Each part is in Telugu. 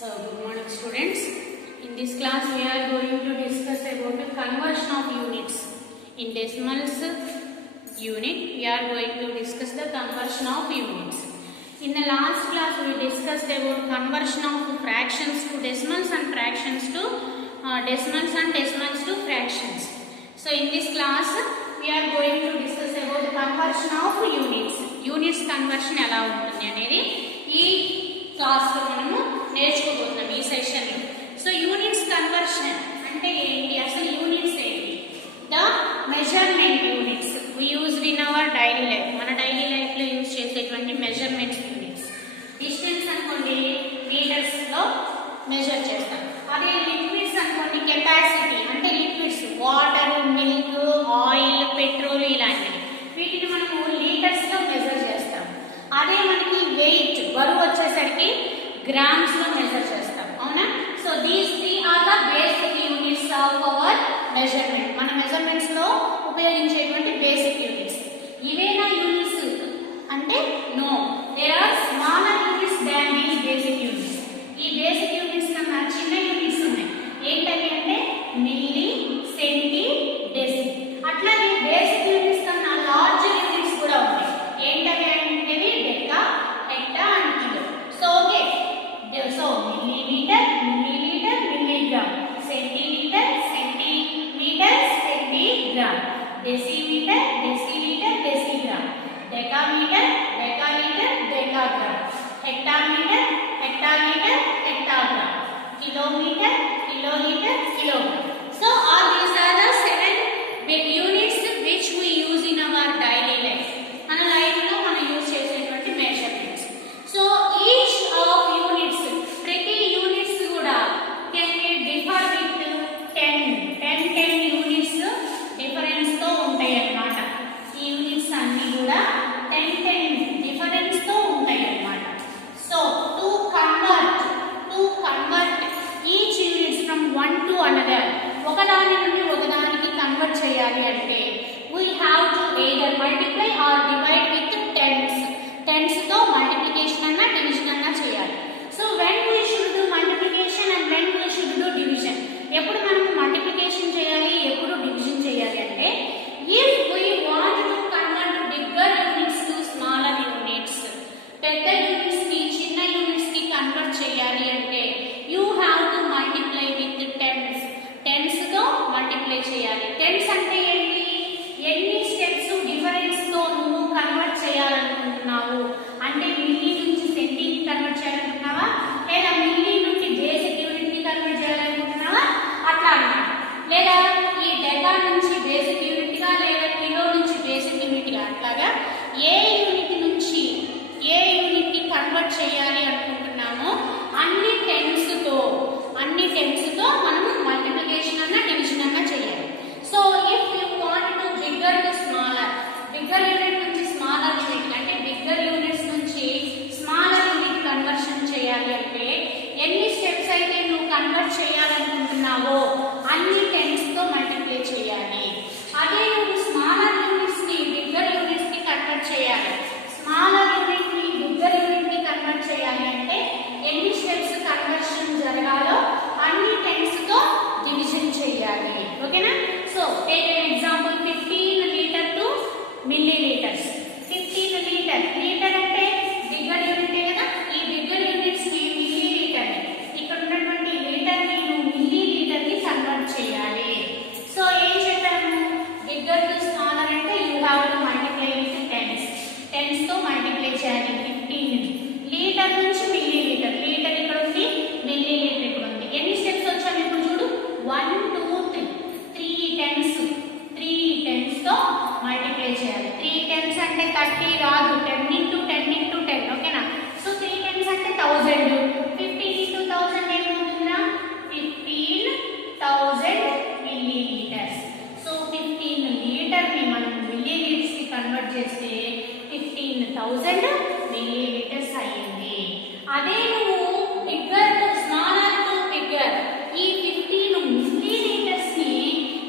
So, good morning students. In this class we are going to discuss about the conversion of units. In decimals unit, we are going to discuss the conversion of units. In the last class we discussed about conversion of fractions to decimals and fractions to decimals and decimals to fractions. So, in this class we are going to discuss about the conversion of units. Units conversion ఎలా ఉంటుంది అనేది ఈ క్లాస్ లో మనము నేర్చుకోబోతున్నాం ఈ సెషన్ లో. సో యూనిట్స్ కన్వర్షన్ అంటే ఏంటి, అసలు యూనిట్స్ ఏంటి? The measurement units we used in our daily life. మన డైలీ లైఫ్ లో యూజ్ చేసేటువంటి మెజర్మెంట్స్ యూనిట్స్. డిస్టెన్స్ అనుకోండి మీటర్స్ లో మెజర్ చేస్తాం. అదే లిక్విడ్స్ అనుకోండి కెపాసిటీ అంటే liquids water, milk, oil, petrol ఇలాంటివి. వీటిని మనము లీటర్స్ లో మెజర్ చేస్తాం. అదే మనకి వెయిట్ బరువు వచ్చేసరికి గ్రామ్స్ లో మెజర్ చేస్తాం, అవునా? So these three are the basic units of our measurement. మన మెజర్మెంట్స్ లో ఉపయోగించేటువంటి బేసిక్ యూనిట్స్. ఇవేనా యూనిట్స్ అంటే no, there are smaller units than these basic units. ఈ బేసిక్ యూనిట్స్ కన్నా చిన్న యూనిట్స్ ఉన్నాయి. ఏంటవి అంటే మిల్లీ, సెంటీ, డెసి. అట్లాగే బేసిక్ యూనిట్స్ కన్నా లార్జ్ యూనిట్స్ కూడా ఉన్నాయి. ఏంటవి అంటే deca, hecto and kilo. So okay, so millilitre, millilitre, milligram, centilitre, centimetre, centigram, decimetre, decilitre, decigram, decametre, decalitre, decagram, hectometre, hectolitre, hectogram, kilometre, kilolitre, kilogram. So all these are the 7 big units which we use in our daily life. మన లైఫ్ లో మనం యూజ్ చేసేటువంటి measurements. So each of units, ప్రతి యూనిట్స్ కూడా can be differ with 10 units difference తో ఉంటాయి అన్నమాట. ఈ యూనిట్స్ అన్ని కూడా 10 డిఫరెన్స్ తో ఉంటాయి అన్నమాట. So to convert each units from one to another, ఒకదాని నుండి ఒకదానికి కన్వర్ట్ చేయాలి అంటే we have to either multiply or divide with tens తో మల్టిప్లికేషన్ అన్న డివిజన్ అన్న చేయాలి. So when we should do multiplication and when we should do division, ఎప్పుడు మనం మల్టిప్లికేషన్ చేయాలి, ఎప్పుడు డివిజన్ చేయాలి అంటే if we want to convert bigger units to smaller units, పెద్ద యూనిట్స్ ని చిన్న యూనిట్స్ కి కన్వర్ట్ చేయాలి అంటే you have to multiply with tens తో మల్టిప్లై చేయాలి. టెన్స్ అంటే ఏంటి? ఎన్ని స్టెప్స్ డిఫరెన్స్ తో నువ్వు కన్వర్ట్ చేయాలనుకుంటున్నావు అంటే మిల్లీ నుంచి సెంటీకి కన్వర్ట్ చేయాలనుకుంటున్నావా, లేదా మిల్లీ నుండి బేసిక్ యూనిట్ కి కన్వర్ట్ చేయాలనుకుంటున్నావా, అట్లా అన్నమాట. లేదా ఈ డెకా నుంచి బేసిక్ యూనిట్ గా, లేదా కిలో నుంచి బేసిక్ యూనిట్ గా, అట్లాగా ఏ యూనిట్ నుంచి ఏ యూనిట్ కి కన్వర్ట్ చేయాలి అనుకుంటున్నామో అన్ని టెన్స్ తో మనము మల్టిప్లికేషన్ అన్న డివిజన్ అన్న చేయాలి. So if you want to bigger to smaller, bigger unit నుంచి స్మాలర్ యూనిట్ అంటే బిగ్గర్ యూనిట్స్ నుంచి స్మాలర్ యూనిట్ కన్వర్షన్ చేయాలి అంటే ఎన్ని స్టెప్స్ అయితే నువ్వు కన్వర్ట్ చేయాలనుకుంటున్నావో అన్ని టెన్స్ తో మల్టిప్లై చేయాలి. అదే నువ్వు స్మాలర్ యూనిట్స్ ని బిగ్గర్ యూనిట్స్ కి కన్వర్ట్ చేయాలి, స్మాలర్ యూనిట్ ని బిగ్గర్ యూనిట్ కి కన్వర్ట్ చేయాలి అంటే ఎన్ని స్టెప్స్ కన్వర్షన్ జరగాలో అన్ని టెన్స్ తో డివిజన్ చేయాలి. ఓకేనా? So take an example 15 litre to millilitres. 15 litre అంటే బిగ్గర్ యూనిట్ కదా. ఈ బిగ్గర్ యూనిట్స్ ని మిల్లీలీటర్, ఇక్కడ ఉన్నటువంటి లీటర్ ని నువ్వు మిల్లీలీటర్ కి కన్వర్ట్ చేయాలి. సో ఏం చెప్పాము, బిగ్గర్ టు స్మాలర్ అంటే you have to multiply with tens తో మల్టిప్లై చేయాలి. 15 లీటర్ నుంచి మిల్లీలీటర్, లీటర్ ఇక్కడ ఉంది, మిల్లీలీటర్ ఇక్కడ ఉంది. ఎన్ని స్టెప్స్ వచ్చాము ఇప్పుడు చూడు, 1 2 3 టెన్స్ తో మల్టిప్లై చేయాలి. 3 టెన్స్ అంటే 30 రాదు, 10 into 10 ఓకేనా? సో 3 టెన్స్ అంటే 1000, 15 into 1000 ఏమవుతుందా, 15,000 మిల్లీలీటర్స్. సో 15 లీటర్ ని మనం మిల్లీలీటర్స్ కి కన్వర్ట్ చేస్తే 15,000 మిల్లీలీటర్స్ అయ్యింది. అదే నువ్వు bigger to smaller to bigger, ఈ 15 మిల్లీలీటర్స్ ని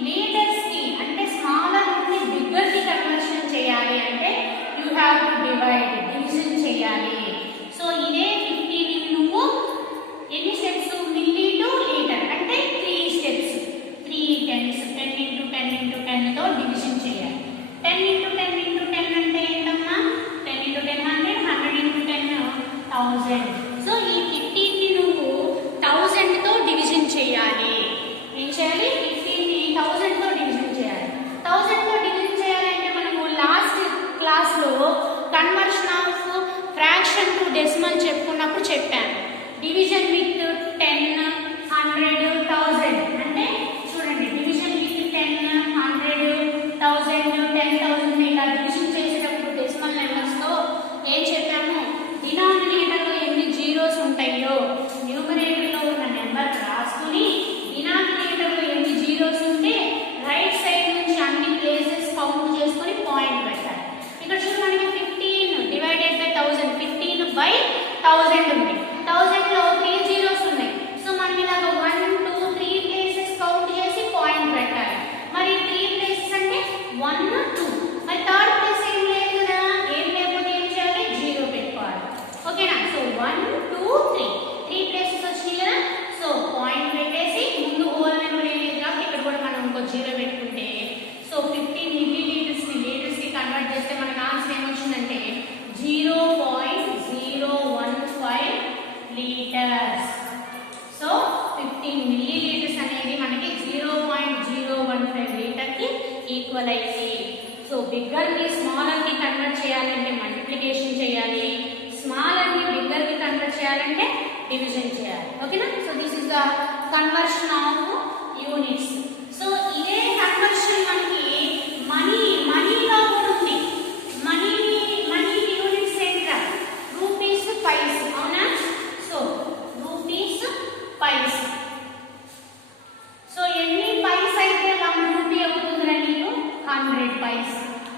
లీటర్స్ కి అంటే స్మాలర్ నుండి బిగ్గర్ కి కన్వర్షన్ చేయాలి అంటే you have to divide decimal చెప్పుకున్నప్పుడు చెప్పాను. డివిజన్ విత్ 10, 100, 1000 అంటే చూడండి, డివిజన్ విత్ 10, 100, 1000, 10,000 ఇలా డివిజన్ చేసేటప్పుడు డెసిమల్ నెంబర్స్ తో ఏం చెప్పాము, డినామినేటర్ లో ఎన్ని జీరోస్ ఉంటాయో న్యూమరేటర్ లో ఉన్న నెంబర్ రాసుకుని డినామినేటర్ లో ఎన్ని జీరోస్ ఉంటే రైట్ సైడ్ నుంచి అన్ని ప్లేసెస్ కౌంట్ చేసుకొని పాయింట్ పెట్టాలి. ఇక్కడ చూడండి, 15 డివైడెడ్ బై 1000, 15 by 1000 ఉంది. 1000 లో 3 జీరోస్ ఉన్నాయి. సో మనం ఇలాగ 1, 2, 3 ప్లేసెస్ కౌంట్ చేసి పాయింట్ పెట్టాలి. మరి 3 ప్లేసెస్ అంటే 1, 2. మరి థర్డ్ ప్లేస్ ఏం లేదు కదా, ఏం లేకపోతే ఏం చేయాలి, జీరో పెట్టుకోవాలి. ఓకేనా? సో 1, 2, 3 ప్లేసెస్ వచ్చినాయి కదా. సో పాయింట్ పెట్టేసి ముందు హోల్ నెంబర్ ఏం లేదు కాబట్టి ఇక్కడ కూడా మనం ఇంకో జీరో పెట్టుకుంటే సో 15 మిల్లీలీటర్స్ ని లీటర్స్ కి కన్వర్ట్ చేస్తే మనకు ఆన్సర్ ఏమొచ్చిందంటే 0.015 లీటర్స్. సో 15 మిల్లీలీటర్స్ అనేది మనకి 0.015 లీటర్ కి ఈక్వల్ అయ్యింది. సో బిగ్గర్ ని స్మాలర్ కి కన్వర్ట్ చేయాలంటే మల్టిప్లికేషన్ చేయాలి, స్మాలర్ ని బిగ్గర్ కి కన్వర్ట్ చేయాలంటే డివిజన్ చేయాలి. ఓకేనా? So this is the conversion of units. So ఇదే కన్వర్షన్ మనకి మనీలో కూడా ఉంది. మనీ యూనిట్స్ ఏంటా, రూపీస్, పైస్. అవునా? So rupees, paise. సో ఎన్ని పైస్ అయితే 1 రూపీ అవుతుందిరా నీకు, 100 paise.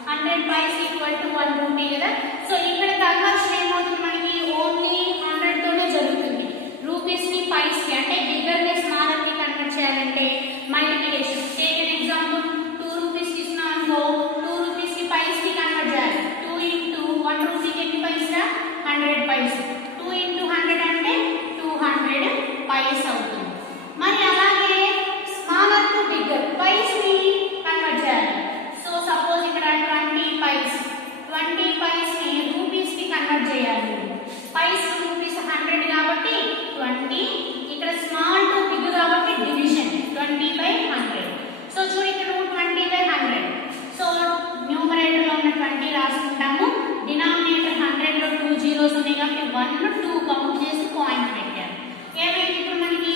100 paise equal to 1 rupee కదా. సో ఇక్కడ కన్వర్షన్ ఏమవుతుంది మనకి, ఓన్లీ 100 తోనే జరుగుతుంది. రూపీస్ ని పైస్ కి అంటే బిగ్గర్ ని స్మాలర్ కి కన్వర్ట్ చేయాలంటే multiplication. Take an example, 2 rupees తీసుకున్నాం అనుకో, 2 రూపీస్ ని పైస్ కి కన్వర్ట్ చేయాలి. 2 into 1 రూపీకి ఎన్ని పైస్ రా, 100 పైస్. 2 into 100 అంటే 200 పైస్ అవుతుంది. మరి అలాగే స్మాలర్ టు బిగ్గర్ పైస్ ని కన్వర్ట్ చేయాలి. సో సపోజ్ ఇక్కడ 20 పైస్, 20 పైస్ ని రూపీస్ కి కన్వర్ట్ చేయాలి. పైస్ రూపీస్ 100 కాబట్టి 20, ఇక్కడ స్మాల్ టు బిగ్ కాబట్టి డివిజన్ 20/100. సో చూడు ఇక్కడ 20/100. సో న్యూమరేటర్ లో ఉన్న 20 రాసుకుంటాము, డినామినేటర్ 100 లో 2 జీరోస్ ఉన్నాయి కాబట్టి 1, 2 కౌంట్ చేసి పాయింట్ పెట్టారు. ఏమైంది ఇప్పుడు మనకి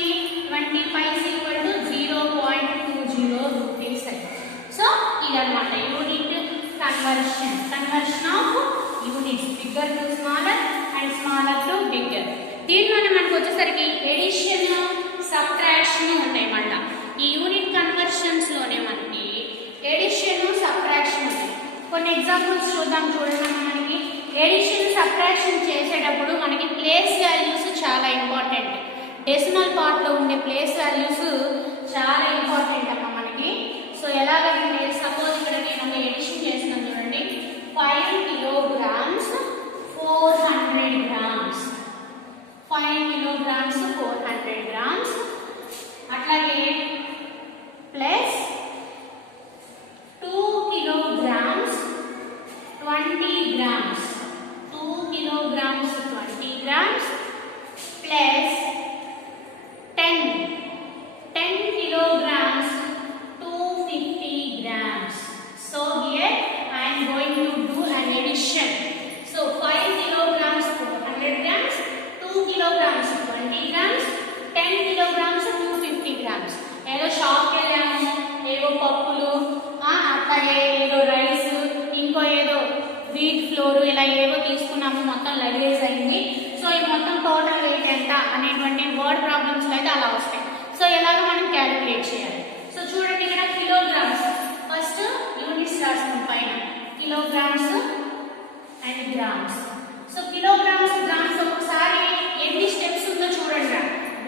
20 పైస్ ఈక్వల్ టు 0.20 రూపీస్ అయింది. సో ఇదన్నమాట unit conversion of units, bigger to smaller and smaller to bigger. దీనిలోనే మనకు వచ్చేసరికి ఎడిషన్, సబ్ట్రాక్షన్ ఉంటాయి మళ్ళా. ఈ యూనిట్ కన్వర్షన్స్ లోనే మనకి ఎడిషన్, సబ్ట్రాక్షన్ ఉంటాయి. కొన్ని ఎగ్జాంపుల్స్ చూద్దాం. చూడండి, మనకి ఎడిషన్, సబ్ట్రాక్షన్ చేసేటప్పుడు మనకి ప్లేస్ వాల్యూస్ చాలా ఇంపార్టెంట్. డెసిమల్ పార్ట్ లో ఉండే ప్లేస్ వాల్యూస్ చాలా ఇంపార్టెంట్ అమ్మ మనకి. సో ఎలాగంటే సపోజ్ ఇక్కడ నేను ఒక ఎడిషన్ చేస్తున్నాను చూడండి, 5 kilograms 400 grams, 5 kilograms 400 grams. అట్లాగే plus 2 kilograms 20 grams, 2 kilograms 20 grams plus 10 kilograms 250 grams. So here I am going to do an addition. So 5 kilograms 400 grams, 2 kilograms 20 grams, 10 kilograms 250 grams. ఏదో షాప్కి వెళ్ళాము, ఏదో పప్పులు, అట్లాగే ఏదో రైస్, ఇంకో ఏదో వీట్ ఫ్లోర్, ఇలా ఏవో తీసుకున్నాము, మొత్తం లగేజ్ అయింది. సో ఈ మొత్తం టోటల్ వెయిట్ ఎంత అనేటువంటి వర్డ్ ప్రాబ్లమ్స్ అయితే అలా వస్తాయి. సో ఎలాగో మనం క్యాలిక్యులేట్ చేయాలి. సో చూడండి ఇక్కడ కిలోగ్రామ్స్, ఫస్ట్ యూనిట్స్ రాస్తాం పైన, kilograms and grams. So kilograms, grams ఒకసారి ఎన్ని స్టెప్స్ ఉందో చూడండి.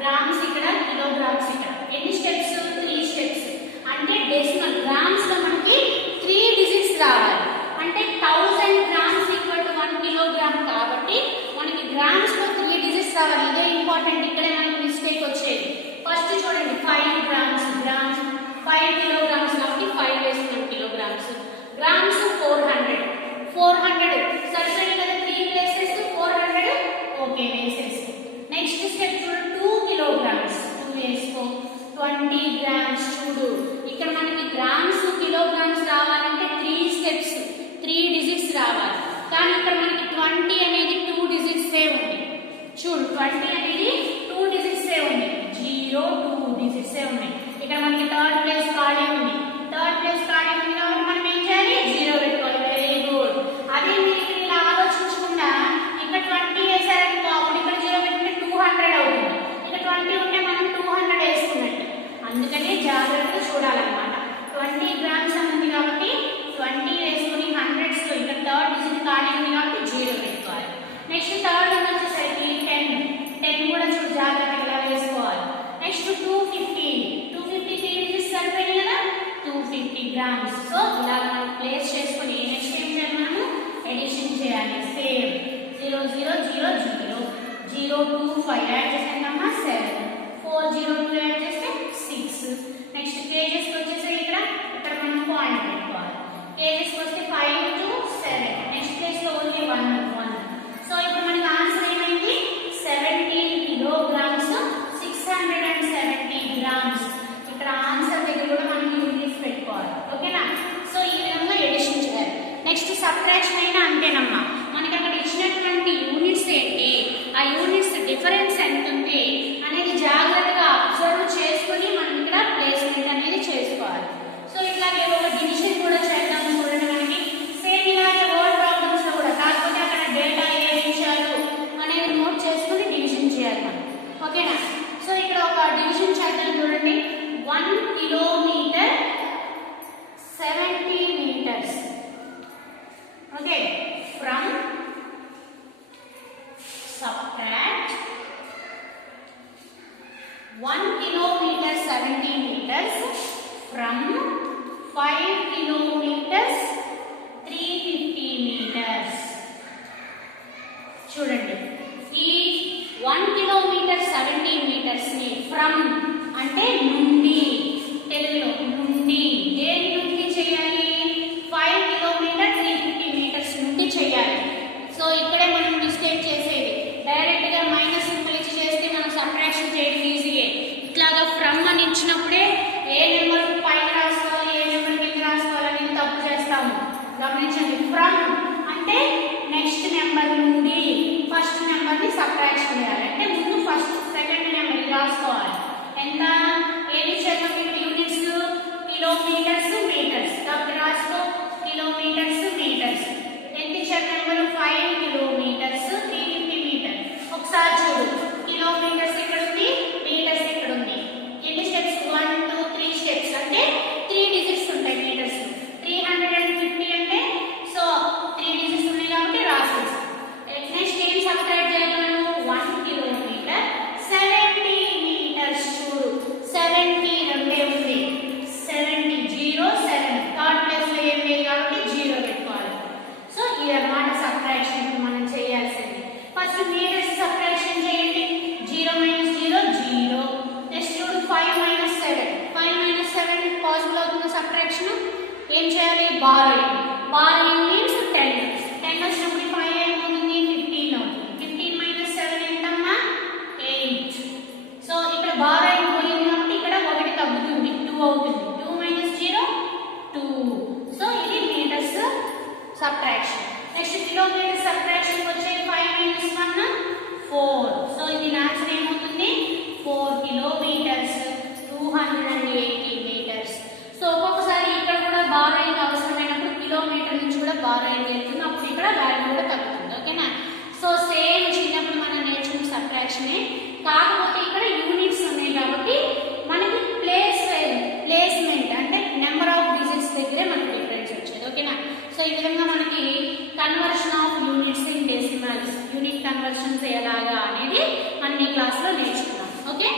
గ్రామ్స్ ఇక్కడ, కిలోగ్రామ్స్ ఇక్కడ. ఎన్ని స్టెప్స్? 3 స్టెప్స్. అంటే డెసిమల్ గ్రామ్స్ లో మనకి 3 డిజిట్స్ రావాలి. అంటే 1000 గ్రామ్స్ ఈక్వల్ టు 1 కిలోగ్రామ్ కాబట్టి మనకి గ్రామ్స్ లో 3 డిజిట్స్ రావాలి. ఇదే ఇంపార్టెంట్, ఇక్కడే మనకి మిస్టేక్ వచ్చేది. ఫస్ట్ చూడండి 5 గ్రామ్స్, 5 కిలోగ్రామ్స్ కాబట్టి 5 వేసుకున్నాం కిలోగ్రామ్స్. గ్రామ్స్ 400 సరిసరి కదా, 3 ప్లేసెస్ 400 ఓకే వేసేసుకో. నెక్స్ట్ స్టెప్ చూడు 2 కిలోగ్రామ్స్, 2 వేసుకో. 20 గ్రామ్స్ చూడు, ఇక్కడ మనకి గ్రామ్స్ కిలోగ్రామ్స్ రావాలంటే 3 స్టెప్స్, 3 డిజిట్స్ రావాలి. కానీ ఇక్కడ మనకి 20 అనేది 2 డిజిట్స్ ఉంది. 0 0 0 0 0 2 5 యాడ్ చేసామమ్మా 7 4 0 2 యాడ్ చేస్తే 6 నెక్స్ట్ కేజెస్ వచ్చేసి ఇక్కడ మనం పాయింట్ పెట్టుకోవాలి కేజెస్ వస్తే 5 to 7 నెక్స్ట్ ప్లేస్ లో ఓన్లీ 1 సో ఇప్పుడు మనకి ఆన్సర్ ఏమైంది 17 కిలోగ్రామ్స్ 670 గ్రామ్స్ ఇక్కడ ఆన్సర్ దగ్గర కూడా మనం యూనిట్స్ పెట్టుకోవాలి ఓకేనా సో ఈ విధంగా ఎడిషన్ చేయాలి నెక్స్ట్ సబ్ట్రాక్షన్ అయినా అంతేనమ్మా మనకి అక్కడ ఇచ్చినటువంటి యూనిట్స్ ఏంటి ఆ యూనిట్స్ డిఫరెన్స్ ఎంత ఉంది అనేది జాగ్రత్తగా అబ్జర్వ్ చేసుకుని మనం ఇక్కడ ప్లేస్మెంట్ అనేది చేసుకోవాలి సో ఇట్లాగే ఒక డివిజన్ కూడా చేద్దాం చూడండి మనకి సేమ్ ఇలాగే వర్డ్ ప్రాబ్లమ్స్ లో కూడా కాకపోతే అక్కడ డేటా ఏమి ఇచ్చారు అనేది నోట్ చేసుకుని డివిజన్ చేయాలి మనం ఓకేనా సో ఇక్కడ ఒక డివిజన్ చేద్దాం చూడండి 1 kilometre 70 meters okay from subtract 1 kilometer 70 meters from 5 kilometers 350 meters చూడండి ఈ 1 kilometer 70 meters ని from అంటే నుండి తెలుగులో నుండి దేని నుండి చేయాలి 5 కిలోమీటర్ 350 మీటర్స్ నుండి చేయాలి సో ఇక్కడే మనం మిస్టేక్ చేసేది డైరెక్ట్ గా మైనస్ సింబల్ ఇచ్చి చేస్తే మనం సబ్ట్రాక్షన్ చేయడం ఈజీయే ఇట్లాగా ఫ్రమ్ అని ఇచ్చినప్పుడే ఏ నెంబర్ పైన రాసుకోవాలి ఏ నెంబర్ కింద రాసుకోవాలి అనేది తప్పు చేస్తాము గమనించండి ఫ్రమ్ అంటే నెక్స్ట్ నెంబర్ నుండి ఫస్ట్ నెంబర్ ని సబ్ట్రాక్షన్ చేయాలి అంటే ముందు ఫస్ట్ సెకండ్ నెంబర్ రాసుకోవాలి ఎంత ఏమి చేద్దాం యూనిట్స్ కిలోమీటర్స్ మీటర్స్ కాబట్టి రాసుకో కిలోమీటర్స్ మీటర్స్ ఎంత ఇచ్చారు నెంబర్ 5 కిలోమీటర్స్ 350 మీటర్ ఒకసారి చూడు కిలోమీటర్స్ ఇక్కడ ఉంది మీటర్స్ ఇక్కడ ఉంది ఎన్ని స్టెప్స్ 1 2 3 స్టెప్స్ అంటే 3 డిజిట్స్ ఉంటాయి మీటర్స్ 350 అంటే సో 3 డిజిట్స్ ఉన్నాయి కాబట్టి రాసేసి నెక్స్ట్ ఏం సబ్ట్రాక్ట్ చేయాలి 1 కిలోమీటర్ 70 మీటర్స్ చూడు 70 రెండే ఉంది 70 0 7 థర్డ్ ప్లేస్ లో ఏం లేదు కాబట్టి 0 పెట్టుకోవాలి సో ఇది అన్నమాట సబ్ట్రాక్షన్ మనం చేయాల్సింది ఫస్ట్ మీటర్స్ సబ్ట్రాక్షన్ చేయండి 0 0 0 నెక్స్ట్ చూడు 5 7 5 7 పాసిబుల్ అవుతుంది సబ్ట్రాక్షన్ ఏం చేయాలి బారోయింగ్ మీన్స్ 10 వచ్చినప్పుడు 5 ఏమవుతుంది 15 అవుతుంది 15 7 ఎంతమ్మా 8 సో ఇక్కడ బారోయింగ్ పోయింది కాబట్టి ఇక్కడ 1 తగ్గుతుంది 2 అవుతుంది 2 0 2 సో ఇది metres subtraction next kilometre subtraction వచ్చే 5 1 4 సో ఇది ఆన్సర్ ఏమవుతుంది 4 కిలోమీటర్స్ 280 మీటర్స్ సో ఒక్కొక్కసారి ఇక్కడ కూడా బారోయింగ్ అవసరమైనప్పుడు కిలోమీటర్ నుంచి కూడా బారోయింగ్ వెళ్తుంది అప్పుడు ఇక్కడ వాల్యూ కూడా తగ్గుతుంది ఓకేనా సో సేమ్ చిన్నప్పుడు మనం నేర్చుకున్న సబ్ట్రాక్షనే కాకపోతే ఇక్కడ యూనిట్స్ ఉన్నాయి కాబట్టి మనకి ప్లేస్మెంట్ అంటే నెంబర్ ఆఫ్ డిజిట్స్ దగ్గరే మనకి డిఫరెన్స్ వచ్చేది ఓకేనా సో ఈ విధంగా మనకి conversion of units in decimals unit conversions ఎలాగా అనేది మనం ఈ క్లాస్లో నేర్చుకున్నాం ఓకే